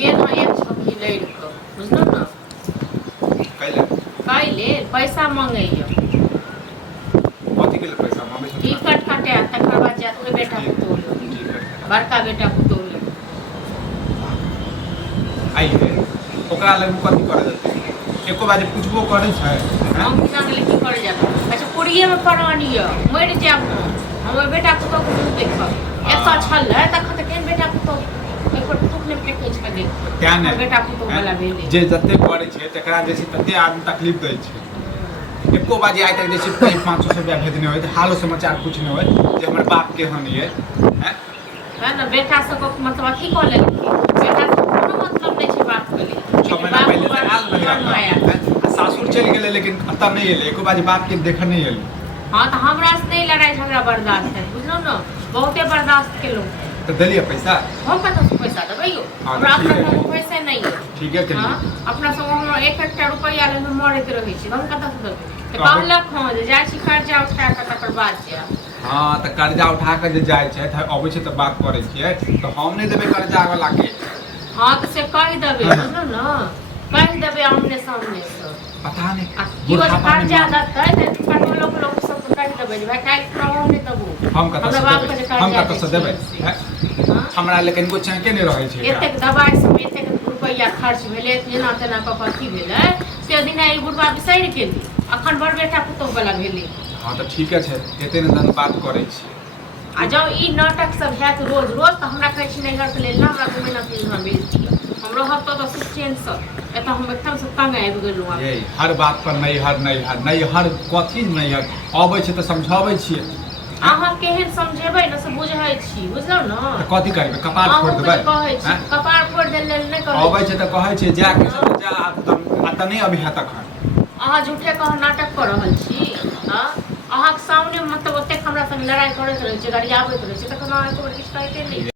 गेल हँ एक छौकी लड़ि कऽ बुझलहुँ ने कैले पैसा मंगैया पैसा टिकट कटायत तकर बाद जायत ओहि बेटा पुतौह बड़का बेटा पुतौह आइए ओकरा लग कथी करे देतै एको बार पूछबो करै छै हम बिना गेले की करे जाब अच्छा पुरिये में प्राण य मरि जाब हमर बेटा पुतौह को मुँह देखब एतऽ छलै तखन तऽ केहन बेटा पुतौह एकर दुख नहि फेकै छै देख त्या ने बेटा पुतौह वाला भेलै जे जते करे छै तकरा जे छै तते आदमी तकलीफ दै छै एको बाजी आइ तक जे छै 500 रुपया भेजने होय हालो समाचार पूछने होय जे हमर बाप केहन ये हैं है ना बेटा सब मतलब अथी कऽ लेलखिन बेटा सब कोनो मतलब नहि छै बाप के लिए 6 महीना पहले से आल रहे सासुर चलि गेलै लेकिन एतऽ नहि एलै एको बाजी बाप के देखऽ नहि एलै हाँ तो हमरा से नहीं लड़ाई झगड़ा बर्दाश्त है बुझलो ना बहुते बर्दाश्त केलहुँ तो दिलिए पैसा हम कतऽ से पैसा देबै यौ हमरा अपना संग पैसे नहीं है ठीक है हाँ अपना संग हमरा 1 रुपया ले हम मरैत रहै छी हम कतऽ से देबै तऽ कहलक हाँ जे जाइ छी कर्जा उठा कऽ तकर बाद जायब हाँ तो कर्जा उठा के जे जाइ छै अबै छै तऽ बात करै छियै तो हम नहि देबै कर्जा वाला के हाँ तो से कहि देबै बुझलो ना कहि देबै आमने सामने से पता नहीं की हो कर्जा देतै तऽ कटोलो के लोग सब कहि देबै जे भाई काल्हि हम नहि देबो हम कतऽ से देबै हमरा लेकिन कुछ के नहीं रहै छै एतेक दवाई सब एतेक रुपया खर्च भेलै जेना तेना कऽ अथी भेलै से दिन ई बुढ़बा बिसरि गेली अखन बड़ बेटा पुतौह वाला भेलै हाँ तो ठीक है एते ने धन बात करै छी आ जब ई नाटक सब हैत रोज रोज तऽ हमरा कहै छी नैहर से लेल ना हमरा 2 महीना 3 महीना भेज दिअ हम रहब तऽ सुचैन से एतऽ हम एकदम से तंग आबि गेलहुँ यही हर बात पर नैहर कथी नैहर अबै छै तऽ समझाबै छियै अहाँ केहन समझेबै ने से बुझै छी बुझलहुँ ने कथी करबै कपार फोड़ देबै कहै छी कपार फोड़ देल नहि कहै अबै छै तऽ कहै छै जा के सब जा आ तऽ नहि अभी है तखन अहाँ झूठे कह नाटक कऽ रहल छी हाँ अहाँके सामने मतलब ओतेक हमरा संग लड़ाई करैत रहै छै गरियाबैत रहै छै तखन अहाँ एको बेर किछु कहते नहि